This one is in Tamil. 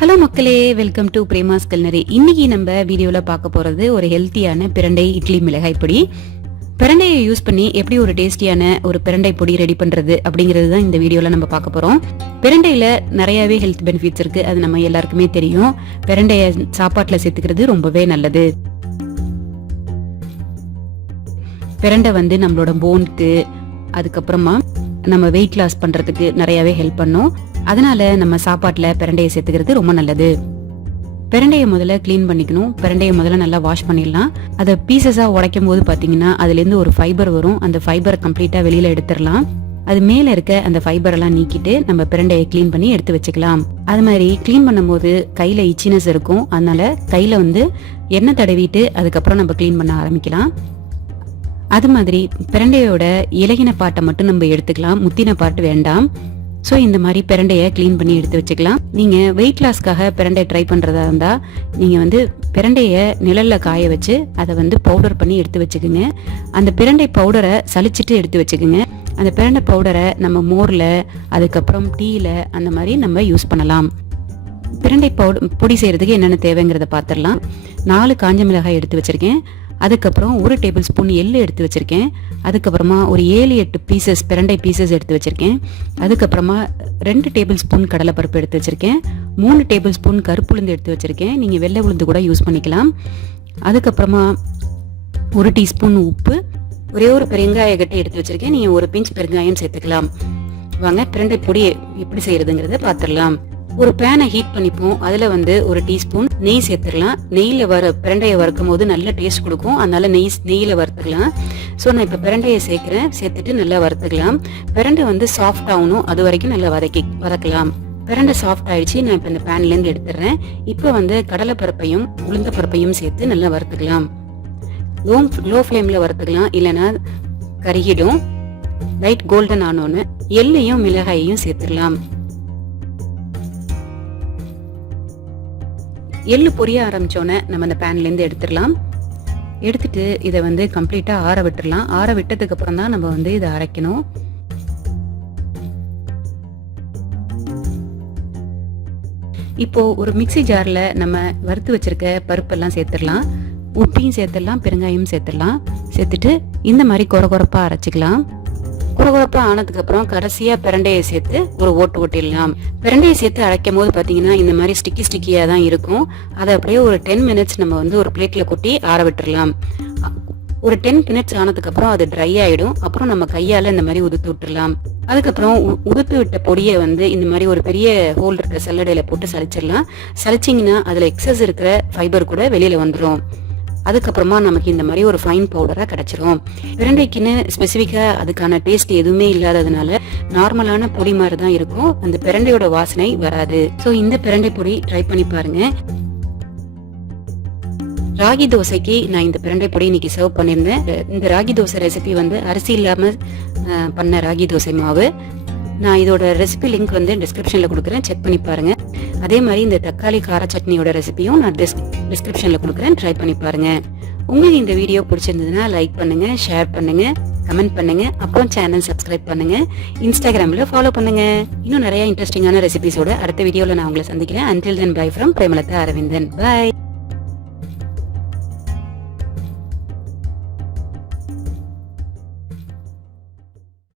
ஹலோ மக்களே, வெல்கம் டு பிரேமாஸ் Culinary. இன்னைக்கு நம்ம வீடியோல பார்க்க போறது ஒரு ஹெல்த்தியான பிரண்டை இட்லி மிளகாய் பொடி. பிரண்டையை யூஸ் பண்ணி எப்படி ஒரு டேஸ்டியான ஒரு பிரண்டை பொடி ரெடி பண்றது அப்படிங்கிறது தான் இந்த வீடியோல நம்ம பார்க்க போறோம். பிரண்டையில நிறையவே ஹெல்த் பெனிஃபிட்ஸ் இருக்கு, அது நம்ம எல்லாருக்குமே தெரியும். பிரண்டையை சாப்பாட்டுல சேர்த்துக்கிறது ரொம்பவே நல்லது. பிரண்டை நம்மளோட போனுக்கு, அதுக்கப்புறமா நம்ம வெயிட் லாஸ் பண்றதுக்கு நிறையவே ஹெல்ப் பண்ணும். அதனால நம்ம சாப்பாட்டுல பிரண்டையை சேர்த்துக்கிறது ரொம்ப நல்லது. பிரண்டையை முதல்ல கிளீன் பண்ணிக்கணும். பிரண்டையை முதல்ல நல்லா வாஷ் பண்ணிடலாம். அதை பீசஸா உடைக்கும் போது பாத்தீங்கன்னா அதுல இருந்து ஒரு ஃபைபர் வரும். அந்த ஃபைபரை கம்ப்ளீட்டா வெளியில எடுத்துடலாம். அது மேல இருக்க அந்த ஃபைபர் எல்லாம் நீக்கிட்டு நம்ம பிரண்டையை கிளீன் பண்ணி எடுத்து வச்சுக்கலாம். அது மாதிரி கிளீன் பண்ணும்போது கையில இச்சினஸ் இருக்கும். அதனால கையில எண்ணெய் தடவிட்டு அதுக்கப்புறம் நம்ம கிளீன் பண்ண ஆரம்பிக்கலாம். அது மாதிரி பிரண்டையோட இலகின பாட்டை மட்டும் நம்ம எடுத்துக்கலாம், முத்தின பாட்டு வேண்டாம். ஸோ இந்த மாதிரி பிரண்டையை கிளீன் பண்ணி எடுத்து வச்சுக்கலாம். நீங்க வெயிட் லாஸ்க்காக பிரண்டை ட்ரை பண்றதா இருந்தா நீங்க பிரண்டையை நிழல்ல காய வச்சு அதை பவுடர் பண்ணி எடுத்து வச்சுக்கோங்க. அந்த பிரண்டை பவுடரை சலிச்சிட்டு எடுத்து வச்சுக்கோங்க. அந்த பிரண்டை பவுடரை நம்ம மோர்ல, அதுக்கப்புறம் டீல அந்த மாதிரி நம்ம யூஸ் பண்ணலாம். பிரண்டை பொடி செய்யறதுக்கு என்னென்ன தேவைங்கிறத பார்த்துடலாம். 4 காஞ்ச மிளகாய் எடுத்து வச்சிருக்கேன். அதுக்கப்புறம் 1 டேபிள் ஸ்பூன் எள்ளு எடுத்து வச்சிருக்கேன். அதுக்கப்புறமா ஒரு 7-8 பீசஸ் பிரண்டை பீசஸ் எடுத்து வச்சிருக்கேன். அதுக்கப்புறமா 2 டேபிள் ஸ்பூன் கடலைப்பருப்பு எடுத்து வச்சிருக்கேன். 3 டேபிள் ஸ்பூன் கருப்புளுந்து எடுத்து வச்சிருக்கேன். நீங்க வெள்ளை உளுந்து கூட யூஸ் பண்ணிக்கலாம். அதுக்கப்புறமா 1 டீஸ்பூன் உப்பு, ஒரே ஒரு பெருங்காய கட்டை எடுத்து வச்சிருக்கேன். நீங்க ஒரு பிஞ்ச் பெருங்காயம் சேர்த்துக்கலாம். வாங்க பிரண்டை பொடி எப்படி செய்யறதுங்கிறத பார்த்துடலாம். ஒரு பேனை ஹீட் பண்ணிப்போம். அதுல 1 டீஸ்பூன் நெய் சேர்த்துக்கலாம். நெய்யில பிரண்டையை வறுக்கும் போது நல்ல டேஸ்ட் கொடுக்கும். அதனால நெய்யில வறுத்துக்கலாம். ஸோ நான் இப்போ பிரண்டையை சேர்க்கிறேன். சேர்த்துட்டு நல்லா வறுத்துக்கலாம். பிரண்டை சாஃப்ட் ஆகணும், அது வரைக்கும் நல்லா வதக்கலாம். பிரண்டை சாஃப்ட் ஆயிடுச்சு. நான் இப்போ இந்த பேன்ல இருந்து எடுத்துடுறேன். இப்போ கடலை பருப்பையும் உளுந்த பருப்பையும் சேர்த்து நல்லா வறுத்துக்கலாம். லோ ஃப்ளேம்ல வறுத்துக்கலாம், இல்லைன்னா கருகிடும். லைட் கோல்டன் ஆனோன்னு எள்ளையும் மிளகாயையும் சேர்த்துடலாம். எள்ளு பொரிய ஆரம்பிச்சோன்னே நம்ம இந்த பேன்ல இருந்து எடுத்துடலாம். எடுத்துட்டு இதை கம்ப்ளீட்டா ஆற விட்டுடலாம். ஆற விட்டதுக்கு அப்புறம் தான் நம்ம இதை அரைக்கணும். இப்போ ஒரு மிக்ஸி ஜார்ல நம்ம வறுத்து வச்சிருக்க பருப்பெல்லாம் சேர்த்துடலாம். உப்பையும் சேர்த்துடலாம், பெருங்காயம் சேர்த்துடலாம். சேர்த்துட்டு இந்த மாதிரி கொரகொரப்பா அரைச்சிக்கலாம். குறகுறப்பா ஆனதுக்கு அப்புறம் கடைசியா பிரண்டையை சேர்த்து ஒரு ஓட்டிடலாம். பிரண்டையை சேர்த்து அரைக்கும் போது பாத்தீங்கன்னா இந்த மாதிரி ஸ்டிக்கியா தான் இருக்கும். அதை அப்படியே ஒரு 10 மினிட்ஸ் நம்ம ஒரு பிளேட்ல கொட்டி ஆற விட்டுறலாம். ஒரு 10 மினிட்ஸ் ஆனதுக்கு அப்புறம் அது ட்ரை ஆயிடும். அப்புறம் நம்ம கையால இந்த மாதிரி உதுத்து விட்டுறலாம். அதுக்கப்புறம் உதுத்து விட்ட பொடியை இந்த மாதிரி ஒரு பெரிய ஹோல் இருக்கிற சல்லடையில போட்டு சலிச்சிடலாம். சலிச்சிங்கன்னா அதுல எக்ஸஸ் இருக்கிற ஃபைபர் கூட வெளியில வந்துடும். அதுக்கப்புறமா நமக்கு இந்த மாதிரி ஒரு ஃபைன் பவுடரா கிடைச்சிரும். பிரண்டைக்குன்னு ஸ்பெசிஃபிக்கா அதுக்கான டேஸ்ட் எதுவுமே இல்லாததுனால நார்மலான பொடி மாதிரி தான் இருக்கும். அந்த பிரண்டையோட வாசனை வராது. ஸோ இந்த பிரண்டை பொடி ட்ரை பண்ணி பாருங்க. ராகி தோசைக்கு நான் இந்த பிரண்டை பொடி இன்னைக்கு சர்வ் பண்ணியிருந்தேன். இந்த ராகி தோசை ரெசிபி அரிசி இல்லாம பண்ண ராகி தோசை மாவு. நான் இதோட ரெசிபி லிங்க் டிஸ்கிரிப்ஷன்ல கொடுக்குறேன், செக் பண்ணி பாருங்க. அதே மாதிரி இந்த தக்காளி கார சட்னியோட ரெசிபியும் நான் டிஸ்கிரிப்ஷன்ல கொடுக்குறேன், ட்ரை பண்ணி பாருங்க. உங்களுக்கு இந்த வீடியோ பிடிச்சிருந்ததுன்னா லைக் பண்ணுங்க, ஷேர் பண்ணுங்க, கமெண்ட் பண்ணுங்க, அப்புறம் சேனல் சப்ஸ்கிரைப் பண்ணுங்க, இன்ஸ்டாகிராம்ல ஃபாலோ பண்ணுங்க. இன்னும் நிறைய இன்ட்ரெஸ்டிங்கான ரெசிபிஸோட அடுத்த வீடியோல நான் உங்களை சந்திக்கிறேன். Until then, bye from Premalatha Aravindan. Bye.